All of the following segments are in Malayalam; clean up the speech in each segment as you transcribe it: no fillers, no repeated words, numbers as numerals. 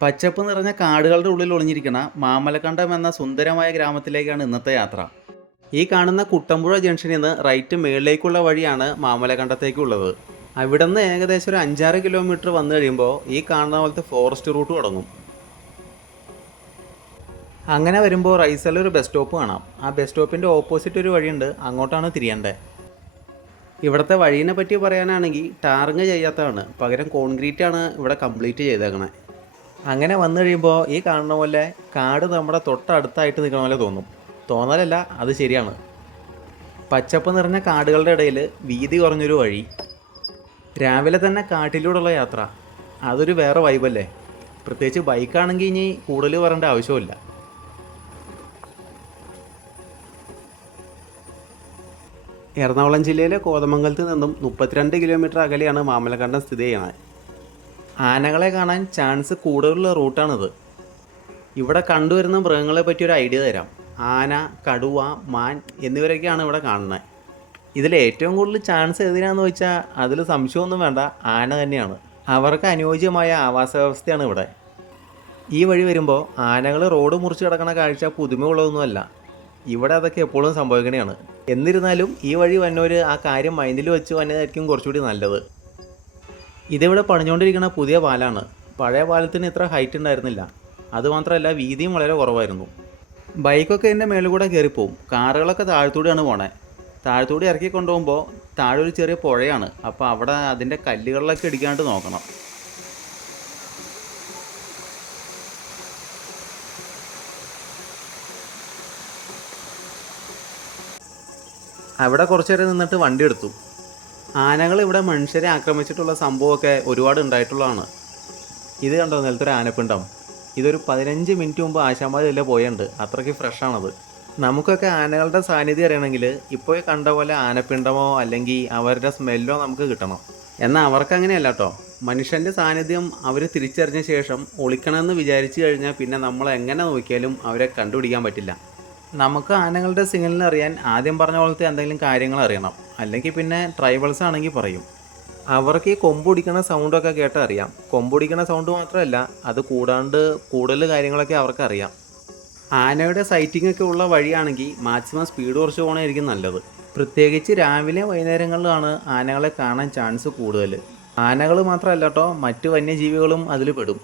പച്ചപ്പ് നിറഞ്ഞ കാടുകളുടെ ഉള്ളിൽ ഒളിഞ്ഞിരിക്കുന്ന മാമലക്കണ്ടം എന്ന സുന്ദരമായ ഗ്രാമത്തിലേക്കാണ് ഇന്നത്തെ യാത്ര. ഈ കാണുന്ന കുട്ടമ്പുഴ ജംഗ്ഷനിൽ നിന്ന് റൈറ്റ് മേളിലേക്കുള്ള വഴിയാണ് മാമലക്കണ്ടത്തേക്കുള്ളത്. അവിടെ നിന്ന് ഏകദേശം ഒരു 5-6 കിലോമീറ്റർ വന്നു കഴിയുമ്പോൾ ഈ കാണുന്ന പോലത്തെ ഫോറസ്റ്റ് റൂട്ട് തുടങ്ങും. അങ്ങനെ വരുമ്പോൾ റൈറ്റ് സൈഡിൽ ഒരു ബസ് സ്റ്റോപ്പ് കാണാം. ആ ബസ് സ്റ്റോപ്പിൻ്റെ ഓപ്പോസിറ്റ് ഒരു വഴിയുണ്ട്, അങ്ങോട്ടാണ് തിരിയേണ്ടത്. ഇവിടുത്തെ വഴീനെ പറ്റി പറയാനാണെങ്കിൽ ടാറിങ് ചെയ്യാത്തതാണ്, പകരം കോൺക്രീറ്റ് ആണ് ഇവിടെ കംപ്ലീറ്റ് ചെയ്തേക്കണേ. അങ്ങനെ വന്നു കഴിയുമ്പോൾ ഈ കാണുന്ന പോലെ കാട് നമ്മുടെ തൊട്ടടുത്തായിട്ട് നിൽക്കുന്ന പോലെ തോന്നും. തോന്നലല്ല, അത് ശരിയാണ്. പച്ചപ്പ് നിറഞ്ഞ കാടുകളുടെ ഇടയിൽ വീതി കുറഞ്ഞൊരു വഴി. രാവിലെ തന്നെ കാട്ടിലൂടെയുള്ള യാത്ര, അതൊരു വേറെ വൈബല്ലേ. പ്രത്യേകിച്ച് ബൈക്കാണെങ്കിൽ ഇനി കൂടുതൽ പറയേണ്ട ആവശ്യമില്ല. എറണാകുളം ജില്ലയിലെ കോതമംഗലത്ത് നിന്നും 32 കിലോമീറ്റർ അകലെയാണ് മാമലക്കണ്ടം സ്ഥിതി ചെയ്യണത്. ആനകളെ കാണാൻ ചാൻസ് കൂടുതലുള്ള റൂട്ടാണിത്. ഇവിടെ കണ്ടുവരുന്ന മൃഗങ്ങളെ പറ്റിയൊരു ഐഡിയ തരാം. ആന, കടുവ, മാൻ എന്നിവരൊക്കെയാണ് ഇവിടെ കാണുന്നത്. ഇതിൽ ഏറ്റവും കൂടുതൽ ചാൻസ് ഏതിനാന്ന് വെച്ചാൽ അതിൽ സംശയമൊന്നും വേണ്ട, ആന തന്നെയാണ്. അവർക്ക് അനുയോജ്യമായ ആവാസ വ്യവസ്ഥയാണ് ഇവിടെ. ഈ വഴി വരുമ്പോൾ ആനകൾ റോഡ് മുറിച്ച് കിടക്കണ കാഴ്ച പുതുമയുള്ളതൊന്നുമല്ല. ഇവിടെ അതൊക്കെ എപ്പോഴും സംഭവിക്കണതാണ്. എന്നിരുന്നാലും ഈ വഴി വന്നവർ ആ കാര്യം മൈൻഡിൽ വെച്ച് വന്നതായിരിക്കും കുറച്ചുകൂടി നല്ലത്. ഇതിവിടെ പണിഞ്ഞുകൊണ്ടിരിക്കുന്ന പുതിയ പാലാണ്. പഴയ പാലത്തിന് ഇത്ര ഹൈറ്റ് ഉണ്ടായിരുന്നില്ല. അതുമാത്രമല്ല വീതിയും വളരെ കുറവായിരുന്നു. ബൈക്കൊക്കെ ഇതിൻ്റെ മേളിൽ കൂടെ കയറിപ്പോവും. കാറുകളൊക്കെ താഴത്തൂടെയാണ് പോണേ. താഴത്തൂടി ഇറക്കി കൊണ്ടുപോകുമ്പോൾ താഴെ ഒരു ചെറിയ പുഴയാണ്. അപ്പോൾ അവിടെ അതിൻ്റെ കല്ലുകളിലൊക്കെ ഇടിക്കാണ്ട് നോക്കണം. അവിടെ കുറച്ച് നേരം നിന്നിട്ട് വണ്ടി എടുത്തു. ആനകൾ ഇവിടെ മനുഷ്യരെ ആക്രമിച്ചിട്ടുള്ള സംഭവമൊക്കെ ഒരുപാട് ഉണ്ടായിട്ടുള്ളതാണ്. ഇത് കണ്ടോ, നിലത്തൊരു ആനപ്പിണ്ടം. ഇതൊരു 15 മിനിറ്റ് മുമ്പ് ആശാന്മാരില്ല പോയുണ്ട്. അത്രയ്ക്ക് ഫ്രഷാണത്. നമുക്കൊക്കെ ആനകളുടെ സാന്നിധ്യം അറിയണമെങ്കിൽ ഇപ്പോൾ കണ്ട പോലെ ആനപ്പിണ്ടമോ അല്ലെങ്കിൽ അവരുടെ സ്മെല്ലോ നമുക്ക് കിട്ടണം. എന്നാൽ അവർക്ക് അങ്ങനെയല്ല കേട്ടോ. മനുഷ്യൻ്റെ സാന്നിധ്യം അവർ തിരിച്ചറിഞ്ഞ ശേഷം ഒളിക്കണമെന്ന് വിചാരിച്ചു കഴിഞ്ഞാൽ പിന്നെ നമ്മൾ എങ്ങനെ നോക്കിയാലും അവരെ കണ്ടുപിടിക്കാൻ പറ്റില്ല. നമുക്ക് ആനകളുടെ സിഗ്നൽ അറിയാൻ ആദ്യം പറഞ്ഞ പോലത്തെ എന്തെങ്കിലും കാര്യങ്ങൾ അറിയണം. അല്ലെങ്കിൽ പിന്നെ ട്രൈബൽസ് ആണെങ്കിൽ പറയും. അവർക്ക് ഈ കൊമ്പൊടിക്കണ സൗണ്ടൊക്കെ കേട്ട് അറിയാം. കൊമ്പൊടിക്കണ സൗണ്ട് മാത്രമല്ല, അത് കൂടാണ്ട് കൂടുതൽ കാര്യങ്ങളൊക്കെ അവർക്ക് അറിയാം. ആനയുടെ സൈറ്റിംഗ് ഒക്കെ ഉള്ള വഴിയാണെങ്കിൽ മാക്സിമം സ്പീഡ് കുറച്ച് പോകണമായിരിക്കും നല്ലത്. പ്രത്യേകിച്ച് രാവിലെ വൈകുന്നേരങ്ങളിലാണ് ആനകളെ കാണാൻ ചാൻസ് കൂടുതൽ. ആനകൾ മാത്രമല്ല കേട്ടോ, മറ്റ് വന്യജീവികളും അതിൽ പെടും.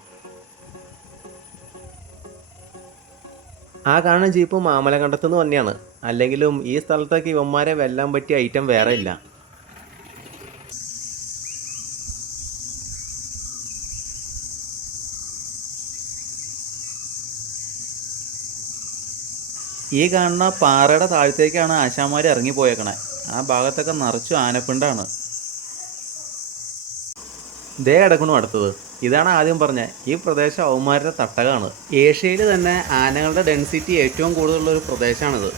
ആ കാണുന്ന ജീപ്പ് മാമലക്കണ്ടത്തു നിന്ന് തന്നെയാണ്. അല്ലെങ്കിലും ഈ സ്ഥലത്തേക്ക് ഇവന്മാരെ വെല്ലാൻ പറ്റിയ ഐറ്റം വേറെ ഇല്ല. ഈ കാണുന്ന പാറയുടെ താഴത്തേക്കാണ് ആശാന്മാർ ഇറങ്ങിപ്പോയേക്കണേ. ആ ഭാഗത്തൊക്കെ നിറച്ചു ആനപ്പിണ്ടാണ്. ദേ കിടക്കണു അടുത്തത്. ഇതാണ് ആദ്യം പറഞ്ഞ ഈ പ്രദേശം അവന്മാരുടെ തട്ടകമാണ്. ഏഷ്യയിൽ തന്നെ ആനകളുടെ ഡെൻസിറ്റി ഏറ്റവും കൂടുതലുള്ളൊരു പ്രദേശമാണിത്.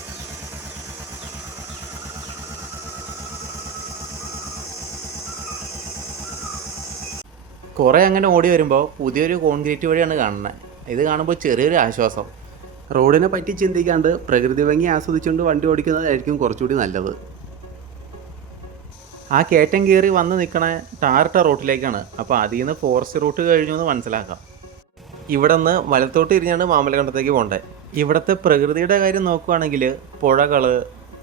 കുറേ അങ്ങനെ ഓടി വരുമ്പോൾ പുതിയൊരു കോൺക്രീറ്റ് വഴിയാണ് കാണുന്നത്. ഇത് കാണുമ്പോൾ ചെറിയൊരു ആശ്വാസം. റോഡിനെ പറ്റി ചിന്തിക്കാണ്ട് പ്രകൃതി ഭംഗി ആസ്വദിച്ചുകൊണ്ട് വണ്ടി ഓടിക്കുന്നതായിരിക്കും കുറച്ചുകൂടി നല്ലത്. ആ കയറ്റം കയറി വന്ന് നിൽക്കണ ടാറിട്ട റോട്ടിലേക്കാണ്. അപ്പോൾ അതിൽ നിന്ന് ഫോറസ്റ്റ് റൂട്ട് കഴിഞ്ഞു എന്ന് മനസ്സിലാക്കാം. ഇവിടെ നിന്ന് വലത്തോട്ട് തിരിഞ്ഞാണ് മാമലക്കണ്ടത്തേക്ക് പോകേണ്ടത്. ഇവിടുത്തെ പ്രകൃതിയുടെ കാര്യം നോക്കുകയാണെങ്കിൽ പുഴകൾ,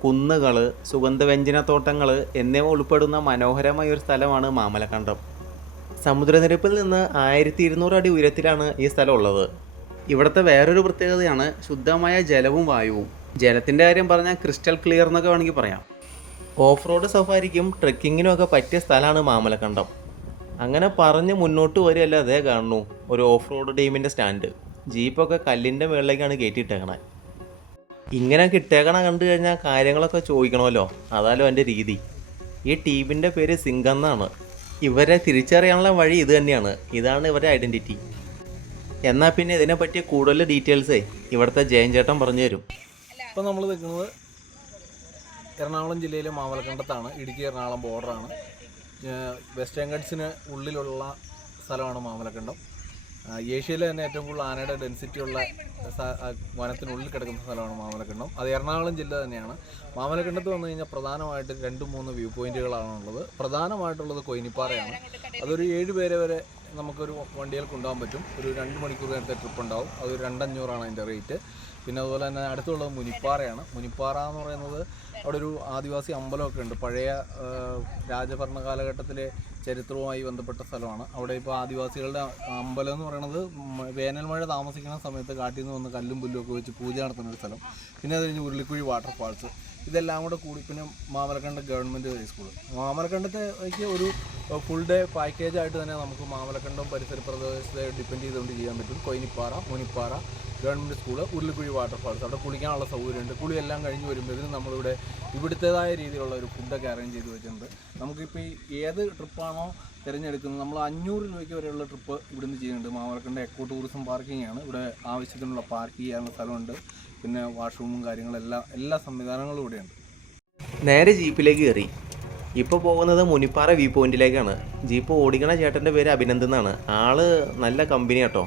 കുന്നുകൾ, സുഗന്ധവ്യഞ്ജനത്തോട്ടങ്ങൾ എന്നിവ ഉൾപ്പെടുന്ന മനോഹരമായ ഒരു സ്ഥലമാണ് മാമലക്കണ്ടം. സമുദ്രനിരപ്പിൽ നിന്ന് 1200 അടി ഉയരത്തിലാണ് ഈ സ്ഥലം ഉള്ളത്. ഇവിടുത്തെ വേറൊരു പ്രത്യേകതയാണ് ശുദ്ധമായ ജലവും വായുവും. ജലത്തിൻ്റെ കാര്യം പറഞ്ഞാൽ ക്രിസ്റ്റൽ ക്ലിയർ എന്നൊക്കെ വേണമെങ്കിൽ പറയാം. ഓഫ് റോഡ് സഫാരിക്കും ട്രെക്കിങ്ങിനും ഒക്കെ പറ്റിയ സ്ഥലമാണ് മാമലക്കണ്ടം. അങ്ങനെ പറഞ്ഞ് മുന്നോട്ട് വരികയല്ല, അതേ കാണുന്നു ഒരു ഓഫ് റോഡ് ടീമിൻ്റെ സ്റ്റാൻഡ്. ജീപ്പൊക്കെ കല്ലിൻ്റെ മുകളിലേക്കാണ് കയറ്റിയിട്ടേക്കണേ. ഇങ്ങനെയൊക്കെ ഇട്ടേക്കണ കണ്ടു കഴിഞ്ഞാൽ കാര്യങ്ങളൊക്കെ ചോദിക്കണമല്ലോ, അതാലോ എൻ്റെ രീതി. ഈ ടീമിൻ്റെ പേര് സിംഗം എന്നാണ്. ഇവരെ തിരിച്ചറിയാനുള്ള വഴി ഇത് തന്നെയാണ്. ഇതാണ് ഇവരുടെ ഐഡൻറ്റിറ്റി. എന്നാൽ പിന്നെ ഇതിനെപ്പറ്റിയ കൂടുതൽ ഡീറ്റെയിൽസേ ഇവിടുത്തെ ജയൻ ചേട്ടൻ പറഞ്ഞു തരും. ഇപ്പോൾ നമ്മൾ നിൽക്കുന്നത് എറണാകുളം ജില്ലയിലെ മാമലക്കണ്ടത്താണ്. ഇടുക്കി എറണാകുളം ബോർഡറാണ്. വെസ്റ്റേൺ ഗട്ട്സിന് ഉള്ളിലുള്ള സ്ഥലമാണ് മാമലക്കണ്ടം. ഏഷ്യയിലെ തന്നെ ഏറ്റവും കൂടുതൽ ആനയുടെ ഡെൻസിറ്റി ഉള്ള വനത്തിനുള്ളിൽ കിടക്കുന്ന സ്ഥലമാണ് മാമലക്കണ്ടം. അത് എറണാകുളം ജില്ല തന്നെയാണ്. മാമലക്കണ്ടത്ത് വന്നു കഴിഞ്ഞാൽ പ്രധാനമായിട്ട് 2-3 വ്യൂ പോയിൻറ്റുകളാണുള്ളത്. പ്രധാനമായിട്ടുള്ളത് കൊയിനിപ്പാറയാണ്. അതൊരു 7 പേരെ വരെ നമുക്കൊരു വണ്ടിയിൽ കൊണ്ടുപോകാൻ പറ്റും. ഒരു 2 മണിക്കൂർ നേരത്തെ ട്രിപ്പ് ഉണ്ടാവും. അത് 2,500 അതിൻ്റെ റേറ്റ്. പിന്നെ അതുപോലെ തന്നെ അടുത്തുള്ളത് മുനിപ്പാറയാണ്. മുനിപ്പാറ എന്ന് പറയുന്നത് അവിടെ ഒരു ആദിവാസി അമ്പലമൊക്കെ ഉണ്ട്. പഴയ രാജഭരണ കാലഘട്ടത്തിലെ ചരിത്രവുമായി ബന്ധപ്പെട്ട സ്ഥലമാണ്. അവിടെ ഇപ്പോൾ ആദിവാസികളുടെ അമ്പലം എന്ന് പറയുന്നത് വേനൽ മഴ താമസിക്കുന്ന സമയത്ത് കാട്ടിൽ നിന്ന് വന്ന് കല്ലും പുല്ലും ഒക്കെ വെച്ച് പൂജ നടത്തുന്ന ഒരു സ്ഥലം. പിന്നെ അത് കഴിഞ്ഞ് ഉരുളിക്കുഴി വാട്ടർഫാൾസ്, ഇതെല്ലാം കൂടെ കൂടി. പിന്നെ മാമലക്കണ്ടം ഗവൺമെൻറ് ഹൈസ്കൂൾ. മാമലക്കണ്ടത്തേക്ക് ഒരു ഫുൾ ഡേ പാക്കേജായിട്ട് തന്നെ നമുക്ക് മാമലക്കണ്ടം പരിസര പ്രദേശത്തെ ഡിപ്പെൻഡ് ചെയ്തുകൊണ്ട് ചെയ്യാൻ പറ്റും. Koinippara, Munippara, government school, Urulikkuzhi waterfalls, അവിടെ കുളിക്കാനുള്ള സൗകര്യമുണ്ട്. കുളിയെല്ലാം കഴിഞ്ഞ് വരുമ്പോഴത്തേനും നമ്മളിവിടെ ഇവിടുത്തേതായ രീതിയിലുള്ള ഒരു ഫുഡൊക്കെ അറേഞ്ച് ചെയ്ത് വെച്ചിട്ടുണ്ട്. നമുക്കിപ്പോൾ ഈ ഏത് ട്രിപ്പാണോ തിരഞ്ഞെടുക്കുന്നത്, നമ്മൾ 500 രൂപയ്ക്ക് വരെയുള്ള ട്രിപ്പ് ഇവിടുന്ന് ചെയ്യുന്നുണ്ട്. മാമലക്കണ്ടം എക്കോ ടൂറിസം പാർക്കിംഗ് ആണ്. ഇവിടെ ആവശ്യത്തിനുള്ള പാർക്ക് ചെയ്യാനുള്ള സ്ഥലമുണ്ട്. പിന്നെ വാഷ്റൂമും കാര്യങ്ങളെല്ലാം എല്ലാ സംവിധാനങ്ങളും ഇവിടെയുണ്ട്. നേരെ ജീപ്പിലേക്ക് കയറി. ഇപ്പോൾ പോകുന്നത് മുനിപ്പാറ വ്യൂ പോയിന്റിലേക്കാണ്. ജീപ്പ് ഓടിക്കണ ചേട്ടൻ്റെ പേര് അഭിനന്ദ് എന്നാണ്. ആള് നല്ല കമ്പനി കേട്ടോ.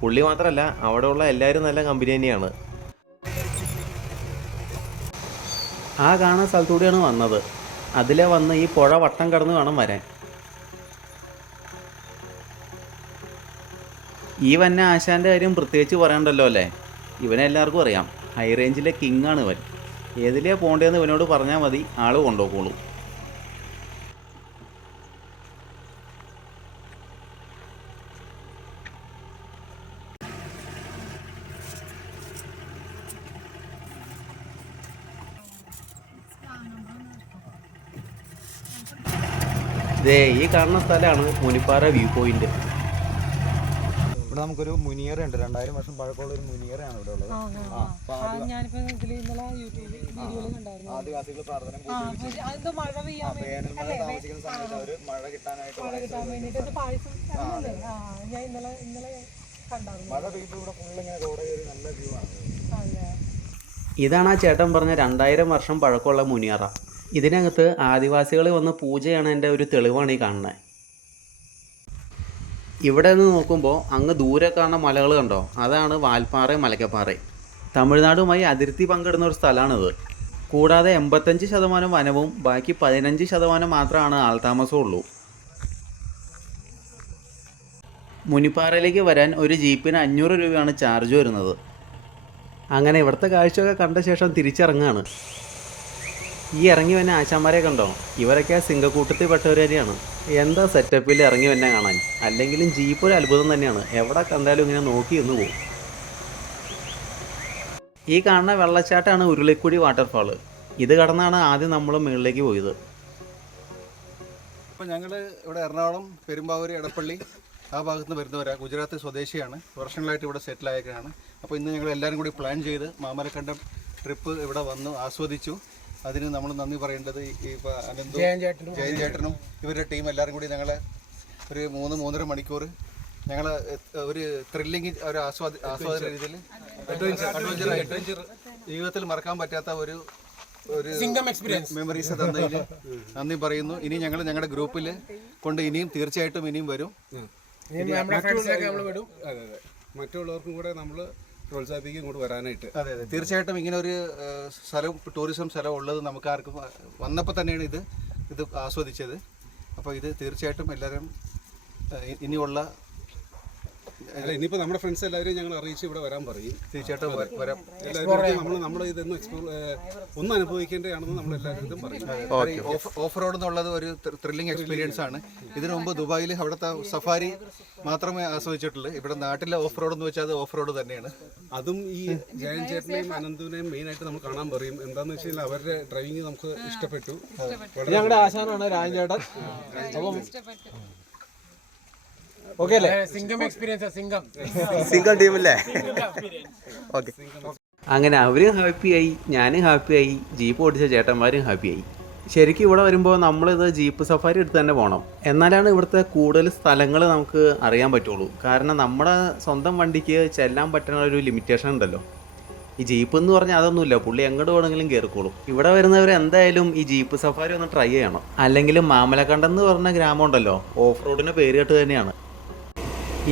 പുള്ളി മാത്രമല്ല, അവിടെയുള്ള എല്ലാവരും നല്ല കമ്പനി തന്നെയാണ്. ആ കാണുന്ന സ്ഥലത്തൂടെയാണ് വന്നത്. അതിലെ വന്ന് ഈ പുഴ വട്ടം കടന്ന് വേണം വരാൻ. ഈ വന്ന ആശാൻ്റെ കാര്യം പ്രത്യേകിച്ച് പറയണ്ടല്ലോ അല്ലേ. ഇവനെ എല്ലാവർക്കും അറിയാം. ഹൈ റേഞ്ചിലെ കിങ് ആണ് ഇവൻ. ഏതിലേ പോകേണ്ടതെന്ന് ഇവനോട് പറഞ്ഞാൽ മതി, ആൾ കൊണ്ടുപോയിക്കോളൂ. ഈ കാണുന്ന സ്ഥലമാണ് മുനിപ്പാറ വ്യൂ പോയിന്റ്. ഇവിടെ നമുക്കൊരു മുനിയറയുണ്ട്. 2000 വർഷം പഴക്കമുള്ള ഒരു മുനിയറയാണ് ഇവിടെ ഉള്ളത്. ആദിവാസികൾ പ്രാർത്ഥന വേനൽ മഴ താമസിക്കുന്ന സമയത്ത് അവർ മഴ കിട്ടാനായിട്ട് മഴ പെയ്യുമ്പോൾ ഇവിടെ ഫുള്ളിങ്ങനെ റോഡ് കയറി നല്ല വ്യൂ ആണ്. ഇതാണ് ആ ചേട്ടൻ പറഞ്ഞ 2000 വർഷം പഴക്കമുള്ള മുനിയറ. ഇതിനകത്ത് ആദിവാസികൾ വന്ന് പൂജ ചെയ്യണതിൻ്റെ ഒരു തെളിവാണ് ഈ കാണുന്നത്. ഇവിടെ നിന്ന് നോക്കുമ്പോൾ അങ്ങ് ദൂരെ കാണുന്ന മലകൾ കണ്ടോ, അതാണ് വാൽപ്പാറ, മലക്കപ്പാറ. തമിഴ്നാടുമായി അതിർത്തി പങ്കിടുന്ന ഒരു സ്ഥലമാണിത്. കൂടാതെ 85% വനവും ബാക്കി 15% മാത്രമാണ് ആൾതാമസവും ഉള്ളൂ. മുനിപ്പാറയിലേക്ക് വരാൻ ഒരു ജീപ്പിന് 500 രൂപയാണ് ചാർജ് വരുന്നത്. അങ്ങനെ ഇവിടുത്തെ കാഴ്ചയൊക്കെ കണ്ട ശേഷം തിരിച്ചിറങ്ങാണ്. ഈ ഇറങ്ങി വന്ന ആശാന്മാരെ കണ്ടോ, ഇവരൊക്കെ സിംഗക്കൂട്ടത്തിൽ പെട്ടവർ തന്നെയാണ്. എന്താ സെറ്റപ്പിൽ ഇറങ്ങി വന്നെ കാണാൻ. അല്ലെങ്കിലും ജീപ്പ് ഒരു അത്ഭുതം തന്നെയാണ്. എവിടെ കണ്ടാലും ഇങ്ങനെ നോക്കി നിന്ന് പോകും. ഈ കാണുന്ന വെള്ളച്ചാട്ടമാണ് ഉരുളിക്കുഴി വാട്ടർഫാള്. ഇത് കടന്നാണ് ആദ്യം നമ്മൾ മുകളിലേക്ക് പോയത്. അപ്പോൾ ഞങ്ങൾ ഇവിടെ എറണാകുളം, പെരുമ്പാവൂർ, എടപ്പള്ളി ആ ഭാഗത്ത് നിന്ന് വരുന്നവരാണ്. ഗുജറാത്ത് സ്വദേശിയാണ്. വർഷങ്ങളായിട്ട് ഇവിടെ സെറ്റിൽ ആയേക്കാണ്. അപ്പോൾ ഇന്ന് ഞങ്ങൾ എല്ലാവരും കൂടി പ്ലാൻ ചെയ്ത് മാമലക്കണ്ടം ട്രിപ്പ് ഇവിടെ വന്നു ആസ്വദിച്ചു. അതിന് നമ്മൾ നന്ദി പറയേണ്ടത് ഇപ്പോൾ അനന്തും ജയൻ ചേട്ടനും ഇവരുടെ ടീം എല്ലാവരും കൂടി ഞങ്ങളെ ഒരു 3-3.5 മണിക്കൂർ ഞങ്ങൾ ഒരു ത്രില്ലിങ് ഒരു ആസ്വാദന രീതിയിൽ അഡ്വഞ്ചർ ജീവിതത്തിൽ മറക്കാൻ പറ്റാത്ത ഒരു മെമ്മറീസ് തന്നതിൽ നന്ദി പറയുന്നു. ഇനി ഞങ്ങൾ ഞങ്ങളുടെ ഗ്രൂപ്പിൽ കൊണ്ട് ഇനിയും തീർച്ചയായിട്ടും ഇനിയും വരും. മറ്റുള്ളവർക്കും കൂടെ നമ്മൾ പ്രോത്സാഹിപ്പിക്കും ഇങ്ങോട്ട് വരാനായിട്ട്. അതെ തീർച്ചയായിട്ടും ഇങ്ങനെ ഒരു സ്ഥലം, ടൂറിസം സ്ഥലം ഉള്ളത് നമുക്ക് ആർക്കും വന്നപ്പോൾ തന്നെയാണ് ഇത് ആസ്വദിച്ചത്. അപ്പോൾ ഇത് തീർച്ചയായിട്ടും എല്ലാവരും ഇനിയുള്ള ഇനിയിപ്പോൾ നമ്മുടെ ഫ്രണ്ട്സ് എല്ലാവരും ഞങ്ങൾ അറിയിച്ച് ഇവിടെ വരാൻ പറയും. തീർച്ചയായിട്ടും വരാം. എല്ലാവരും നമ്മൾ ഇതൊന്നും ഒന്ന് അനുഭവിക്കേണ്ടതാണെന്ന് നമ്മൾ എല്ലാവരും പറയും. ഓഫ് റോഡ് എന്നുള്ളത് ഒരു ത്രില്ലിംഗ് എക്സ്പീരിയൻസ് ആണ്. ഇതിനു മുമ്പ് ദുബായിൽ അവിടുത്തെ സഫാരി മാത്രമേ ആസ്വദിച്ചിട്ടുള്ളൂ. ഇവിടെ നാട്ടിലെ ഓഫ് റോഡ് എന്ന് വെച്ചാൽ അത് ഓഫ് റോഡ് തന്നെയാണ്. അതും ഈ ജയൻ ചേട്ടനെയും അനന്തുവിനെയും മെയിനായിട്ട് നമ്മൾ കാണാൻ പറയും. എന്താണെന്ന് വെച്ച് കഴിഞ്ഞാൽ അവരുടെ ഡ്രൈവിംഗ് നമുക്ക് ഇഷ്ടപ്പെട്ടു. ഞങ്ങളുടെ ആശാനാണ് രാജൻ ചേട്ടൻ. അപ്പം ഓക്കെ അല്ലേ? സിംഗിൾ ടീമല്ലേ? ഓക്കെ. അങ്ങനെ അവരും ഹാപ്പിയായി, ഞാനും ഹാപ്പിയായി, ജീപ്പ് ഓടിച്ച ചേട്ടന്മാരും ഹാപ്പിയായി. ശരിക്കും ഇവിടെ വരുമ്പോൾ നമ്മളിത് ജീപ്പ് സഫാരി എടുത്ത് തന്നെ പോകണം. എന്നാലാണ് ഇവിടുത്തെ കൂടുതൽ സ്ഥലങ്ങൾ നമുക്ക് അറിയാൻ പറ്റുള്ളൂ. കാരണം നമ്മുടെ സ്വന്തം വണ്ടിക്ക് ചെല്ലാൻ പറ്റുന്ന ഒരു ലിമിറ്റേഷൻ ഉണ്ടല്ലോ. ഈ ജീപ്പ് എന്ന് പറഞ്ഞാൽ അതൊന്നുമില്ല, പുള്ളി എങ്ങോട്ട് വേണമെങ്കിലും കയറിക്കോളും. ഇവിടെ വരുന്നവർ എന്തായാലും ഈ ജീപ്പ് സഫാരി ഒന്ന് ട്രൈ ചെയ്യണം. അല്ലെങ്കിലും മാമലക്കണ്ടം എന്ന് പറഞ്ഞ ഗ്രാമം ഉണ്ടല്ലോ, ഓഫ് റോഡിന് പേര് കേട്ട് തന്നെയാണ്.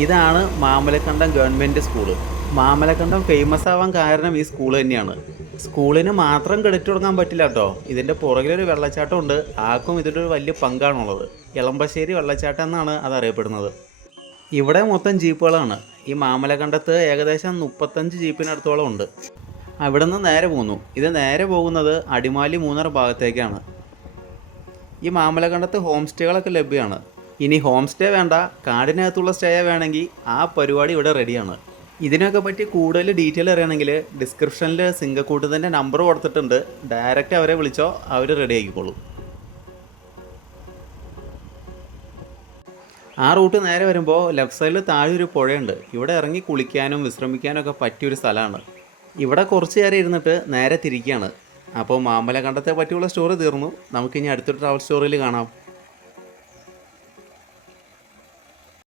ഇതാണ് Mamalakandam government school. Mamalakandam famous ആവാൻ കാരണം ഈ സ്കൂൾ തന്നെയാണ്. സ്കൂളിന് മാത്രം ക്രെഡിറ്റ് കൊടുക്കാൻ പറ്റില്ല കേട്ടോ. ഇതിൻ്റെ പുറകിലൊരു വെള്ളച്ചാട്ടമുണ്ട്. ആർക്കും ഇതിലൊരു വലിയ പങ്കാണുള്ളത്. എളമ്പശ്ശേരി വെള്ളച്ചാട്ടം എന്നാണ് അത് അറിയപ്പെടുന്നത്. ഇവിടെ മൊത്തം ജീപ്പുകളാണ്. ഈ മാമലക്കണ്ടത്ത് ഏകദേശം 35 ജീപ്പിനടുത്തോളം ഉണ്ട്. അവിടെ നിന്ന് നേരെ പോന്നു. ഇത് നേരെ പോകുന്നത് അടിമാലി മൂന്നാർ ഭാഗത്തേക്കാണ്. ഈ മാമലക്കണ്ടത്ത് ഹോം സ്റ്റേകളൊക്കെ ലഭ്യമാണ്. ഇനി ഹോം സ്റ്റേ വേണ്ട, കാടിനകത്തുള്ള സ്റ്റേ വേണമെങ്കിൽ ആ പരിപാടി ഇവിടെ റെഡിയാണ്. ഇതിനൊക്കെ പറ്റി കൂടുതൽ ഡീറ്റെയിൽ അറിയണമെങ്കിൽ ഡിസ്ക്രിപ്ഷനിൽ സിംഗക്കൂട്ടത്തിൻ്റെ നമ്പർ കൊടുത്തിട്ടുണ്ട്. ഡയറക്റ്റ് അവരെ വിളിച്ചോ, അവർ റെഡി ആക്കിക്കോളും. ആ റൂട്ട് നേരെ വരുമ്പോൾ ലെഫ്റ്റ് സൈഡിൽ താഴെ ഒരു പുഴയുണ്ട്. ഇവിടെ ഇറങ്ങി കുളിക്കാനും വിശ്രമിക്കാനും ഒക്കെ പറ്റിയൊരു സ്ഥലമാണ്. ഇവിടെ കുറച്ച് നേരം ഇരുന്നിട്ട് നേരെ തിരിക്കുകയാണ്. അപ്പോൾ മാമലക്കണ്ടത്തെ പറ്റിയുള്ള സ്റ്റോറി തീർന്നു. നമുക്കിനി അടുത്തൊരു ട്രാവൽ സ്റ്റോറിയിൽ കാണാം.